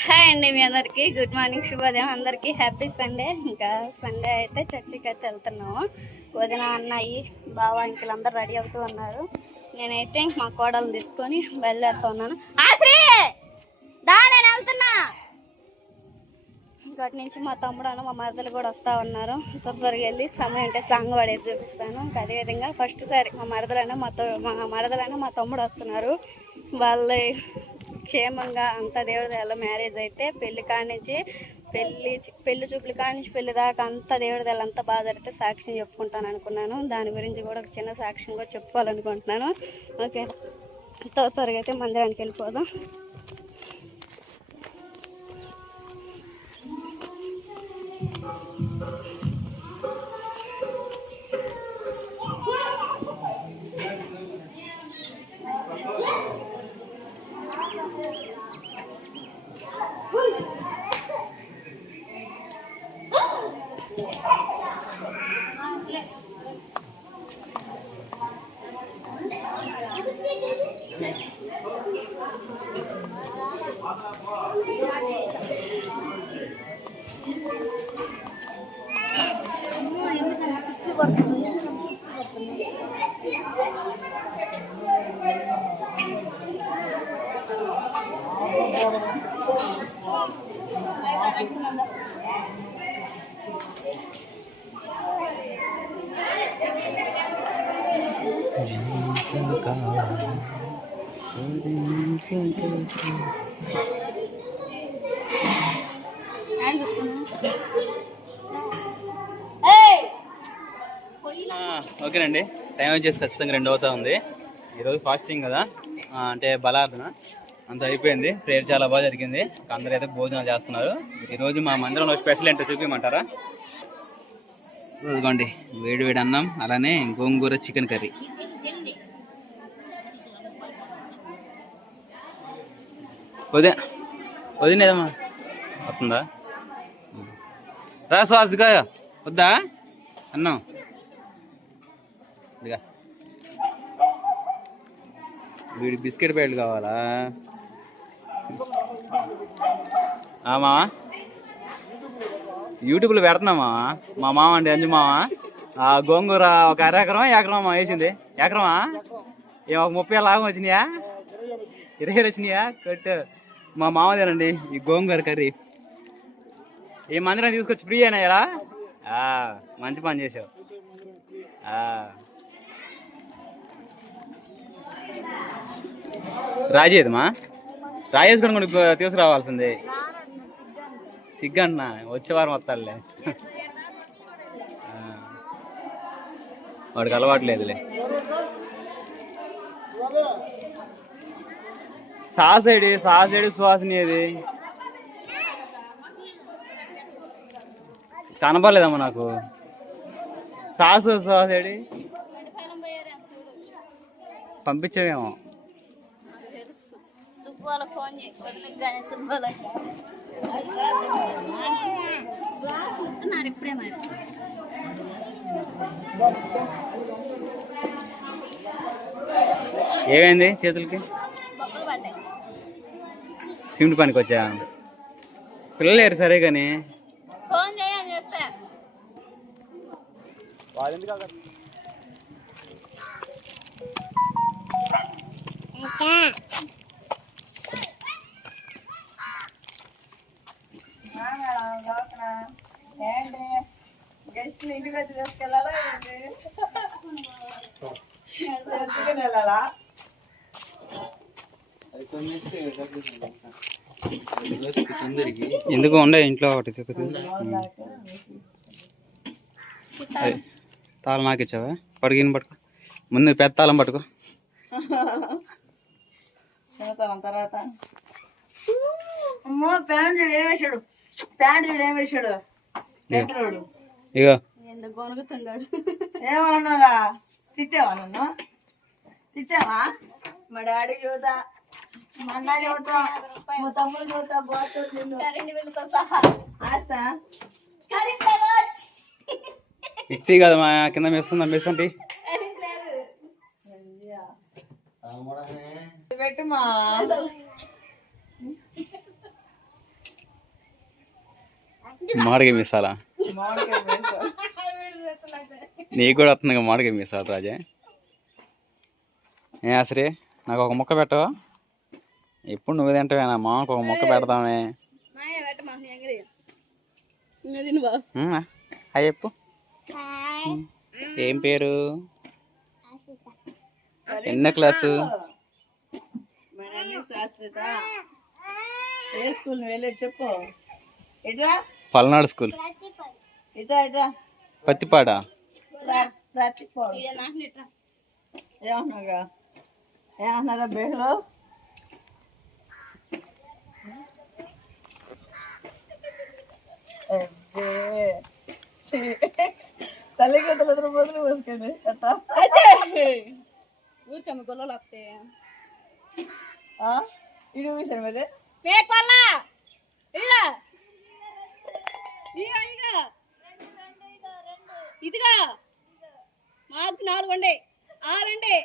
Hi అండి, మీ అందరికీ good morning, శుభోదయం. అందరికీ హ్యాపీ సండే. ఇంకా సండే అయితే చర్చికి అయితే వెళ్తున్నాము. వదిన, అన్నయ్యి, బావ, ఇంకలు అందరూ రెడీ అవుతూ ఉన్నారు. నేనైతే మా కోడలు తీసుకొని బయలుదేరుతున్నాను. నేను వెళ్తున్నా. ఇంకోటి నుంచి మా తమ్ముడు మా మరదలు కూడా వస్తూ ఉన్నారు. త్వరగా వెళ్ళి సమయం అంటే సాంగ్ పడేది చూపిస్తాను. ఇంకా అదేవిధంగా ఫస్ట్ సారి మా మరదలైనా మా తమ్ముడు వస్తున్నారు. వాళ్ళ క్షేమంగా అంత దేవుడి దయలో మ్యారేజ్ అయితే పెళ్లి కాడి నుంచి పెళ్లి చూపుల కాడి నుంచి పెళ్లి దాకా అంత దేవుడి దయలో అంత బాగా జరిగితే సాక్ష్యం చెప్పుకుంటాను అనుకున్నాను. దాని గురించి కూడా ఒక చిన్న సాక్ష్యం కూడా చెప్పుకోవాలనుకుంటున్నాను. ఓకే, త్వరగా అయితే మందిరానికి వెళ్ళిపోదాం. ఓకేనండి, టైం వచ్చేసి ఖచ్చితంగా 2 అవుతా ఉంది. ఈరోజు ఫాస్టింగ్ కదా, అంటే బలార్థన అంతా అయిపోయింది. ప్రేయర్ చాలా బాగా జరిగింది. అందరూ అయితే భోజనాలు చేస్తున్నారు. ఈరోజు మా మందిరంలో స్పెషల్ ఏంటో చూపించమంటారా? ఇదిగోండి, వేడి వేడి అన్నం, అలానే గోంగూర చికెన్ కర్రీ. వదిలేదమ్మా, వస్తుందా? రా స్వాస్దిగా, వద్దా అన్నం? ఇదిగా వీడి బిస్కెట్ ప్యాకెట్లు కావాలా? మామ యూట్యూబ్లో పెడుతున్నామా? మా మామ అండి, అంజు మామ. గోంగూర ఒక ఎకరం వేసింది. ఎకరమా? ఒక 30 లాభం వచ్చినాయా? 20 వచ్చినాయా? కట్టు. మా మామదేనండి ఈ గోంగూర కర్రీ. ఈ మందిరం తీసుకొచ్చి ఫ్రీ అయినా ఇలా మంచి పని చేసావు. రాజేదమ్మా, రాజేసుకొని కూడా తీసుకురావాల్సింది. సిగ్గన్నా వచ్చే వారం వస్తాడులే, వాడికి అలవాట్లేదులే. సాసేడి సువాసన ఏది కనపడలేదమ్మా నాకు. సాసేడి పంపించామేమో. ఏమైంది చేతులకి? సిమెంట్ పనికి వచ్చా? పిల్లలు లేరు సరే కానీ గెస్ట్లు ఇంటికి వచ్చి తీసుకెళ్ళాలా? వెళ్ళాలా? ఎందుకు ఉండే ఇంట్లో ఒకటి తాళం నాకు ఇచ్చావా? పడుకుని పట్టుకో, ముందు పెద్ద తాళం పట్టుకో. చిన్నతనం తర్వాత అమ్మో ప్యాంటు ఏమేశాడు? ఇగో ఏమన్నారా? తిట్టావా? నన్ను తిట్టావా? మా డాడీ చూద్దా, మా అన్న చూద్దా, మా తమ్ముడు చూద్దా, ఆస్తా ఇచ్చి కదమ్మా, కింద మెస్తుందా? మెస్సంటి పెట్టుమా. మామిడికాయ మిసాలా మామిడికాయ వేసా. నీకు కూడా వస్తుంది మామిడికాయ మిసాలు రాజే. ఏ అసరే నాకు ఒక ముక్క పెట్టవా? ఎప్పుడు నువ్వు తింటావేనా? మామకు ఒక ముక్క పెడతామే. అయ్యి చెప్పు. ఏం పేరు? ఎన్నో క్లాసు? శాస్త్రిత ఏ స్కూల్ వెళ్ళే చెప్పు. ఎట్రా పల్నాడు స్కూల్. ఇట్రా ఇట్రా పత్తిపాడ. ఏమన్నారా ఏమన్నారా బేహలో? తల్లికి తల బదులు పోసుకోండి ఇది విషయం మరి ఇదిగా మాకు 4 ఉండే 6 ఉండే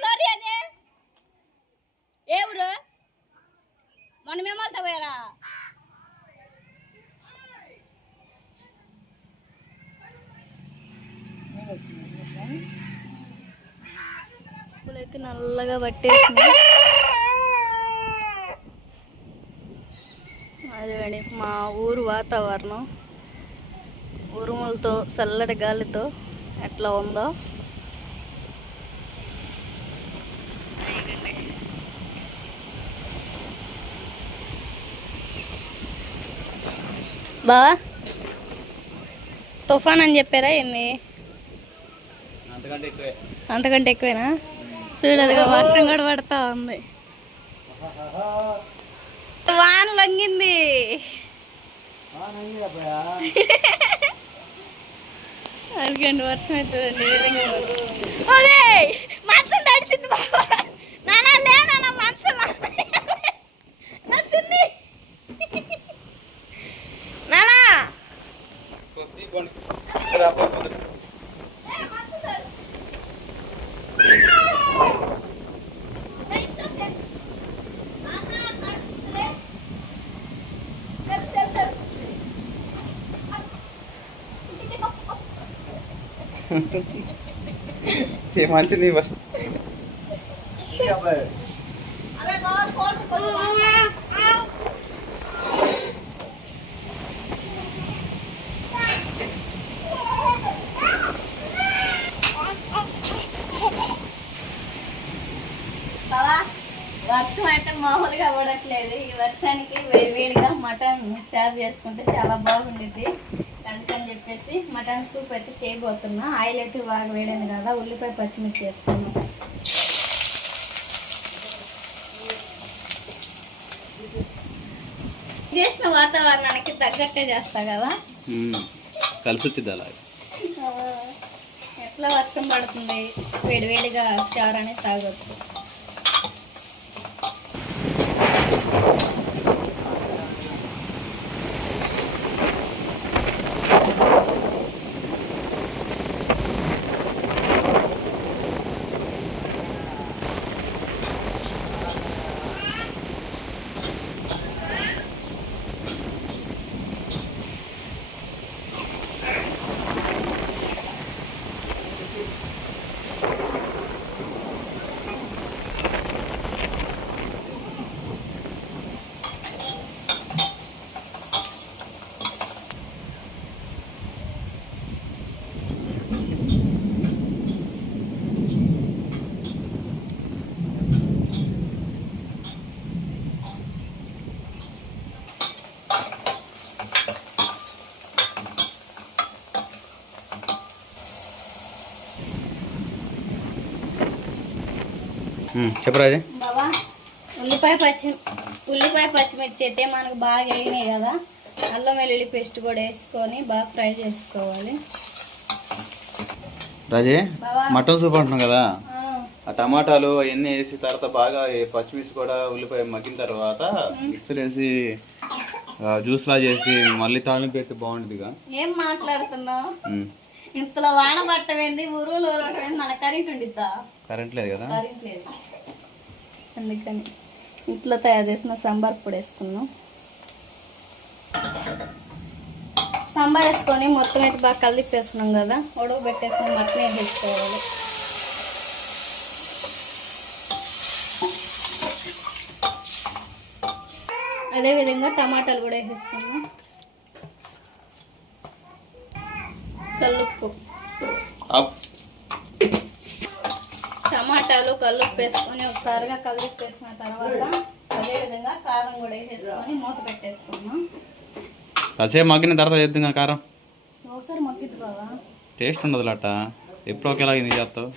గ్లోరీ అదే ఏ ఊరు మన మేమాలతో పోయారా? ఇప్పుడైతే నల్లగా పట్టేసింది. అదేండి మా ఊరు వాతావరణం ఉరుములతో చల్లటి గాలితో ఎట్లా ఉందో. బావా తుఫాన్ అని చెప్పారా ఏంది? అంతకంటే ఎక్కువేనా? చూడదుగా వర్షం కూడా పడతా ఉంది. వాన లొంగింది. అదిగండి వర్షం అవుతుందండి. మంచం తడిచింది బాబా. నానా లేనా మంచం నచ్చింది నానా. మంచిది ఫస్ట్. వర్షం అయితే మామూలుగా పడట్లేదు. ఈ వర్షానికి వేడివేడిగా మటన్ షేర్ చేసుకుంటే చాలా బాగుండిద్ది. అందుకని చెప్పేసి మటన్ సూప్ అయితే చేయబోతున్నా. ఆయిల్ అయితే బాగా వేడింది కదా, ఉల్లిపాయ పచ్చిమిర్చి వేసుకున్నాం. చేసిన వాతావరణానికి తగ్గట్టే చేస్తా కదా, కలిసి అలా. ఎట్లా వర్షం పడుతుంది, వేడివేడిగా చారు అనేది తాగొచ్చు. చెప్పరాజే. బాబా ఉల్లిపాయ పచ్చిమిర్చి అయితే మనకు బాగా వేయినాయి కదా, అల్లం వెల్లుల్లి పేస్ట్ కూడా వేసుకొని బాగా ఫ్రై చేసుకోవాలి. రాజే మటన్ సూప్ అంటున్నాం కదా, ఆ టమాటాలు అవన్నీ వేసి తర్వాత బాగా పచ్చిమిర్చి కూడా ఉల్లిపాయ మగ్గిన తర్వాత మిక్సర్ వేసి జ్యూస్ లా చేసి మళ్ళీ తాళం పెట్టి బాగుంటుందిగా. ఏం మాట్లాడుతున్నావు? ఇంతలో వాన పట్టవేంది, ఊరులో మన కరెంట్ ఉండిద్దా? కరెంట్ లేదు కదా. కరెంట్ లేదు, అందుకని ఇంట్లో తయారు చేసిన సాంబార్ పొడి వేసుకున్నాం. సాంబార్ వేసుకొని మొత్తం అయితే బాగా కలిపేస్తున్నాం కదా, ఉడక పెట్టేసుకొని మటన్ వేసుకోవాలి. అదేవిధంగా టమాటాలు కూడా వేసేసుకున్నాం, కల్లుప్పు, టమాటాలు కల్లుప్పు వేసుకొని ఒకసారిగా కలిపేసిన తర్వాత అదేవిధంగా కారం కూడా వేసేసుకొని మూత పెట్టేసుకున్నాం. కాసేపు మగ్గిన తర్వాత చేద్దాం కారం. ఒకసారి మగ్గిద్దు బావా, టేస్ట్ ఉండదు అట్ట. ఎప్పుడు ఒకేలాగా నీ చేస్తావు.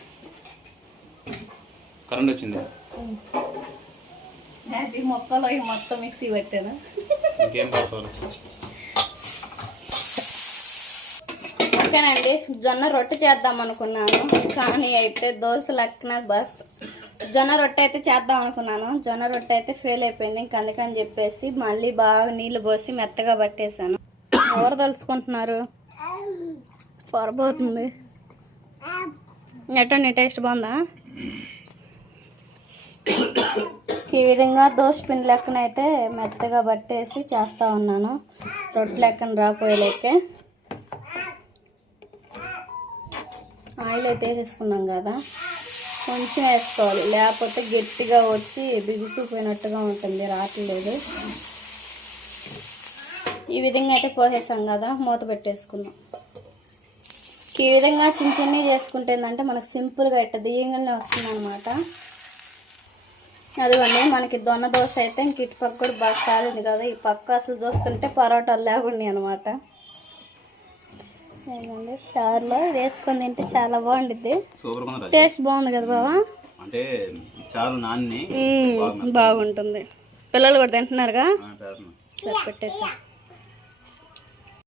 కరెంట్ వచ్చింది. అది మొక్కలో మొత్తం మిక్సీ పెట్టాను. ఇంకేం పడుకోవాలి. ఓకేనండి, జొన్న రొట్టె చేద్దాం అనుకున్నాను, కానీ అయితే దోశ లెక్కన బస్ జొన్న రొట్టె అయితే చేద్దాం అనుకున్నాను. జొన్న రొట్టె అయితే ఫెయిల్ అయిపోయింది. ఇంక అందుకని చెప్పేసి మళ్ళీ బాగా నీళ్ళు పోసి మెత్తగా పట్టేశాను. ఎవరు తలుచుకుంటున్నారు? పొరబోతుంది. ఎట్టండి, టేస్ట్ బాగుందా? ఈ విధంగా దోశ పిండి లెక్కన అయితే మెత్తగా పట్టేసి చేస్తూ ఉన్నాను. రొట్టె లెక్కన రాపోయేలేకే ఆయిల్ అయితే వేసేసుకున్నాం కదా, కొంచెం వేసుకోవాలి, లేకపోతే గట్టిగా వచ్చి బిగుసిపోయినట్టుగా ఉంటుంది, రావట్లేదు. ఈ విధంగా అయితే పోసేసాం కదా, మూత పెట్టేసుకుందాం. ఈ విధంగా చిన్న చిన్నవి చేసుకుంటే ఏంటంటే మనకు సింపుల్గా ఇట్ట దియ్యంగానే వస్తుంది అనమాట. అదిగోండి, మనకి దొన్న దోశ అయితే ఇంక ఇటు పక్క కూడా బాగా కాలింది కదా, ఈ పక్క అసలు చూస్తుంటే పరోటాలు లేకుండా అనమాట. ఏమండి, షార్లో వేసుకొని తింటే చాలా బాగుండిద్ది. టేస్ట్ బాగుంది కదా బావా? అంటే చాలు నాన్ని బాగుంటుంది. పిల్లలు కూడా తింటున్నారుగా, పెట్టేసా.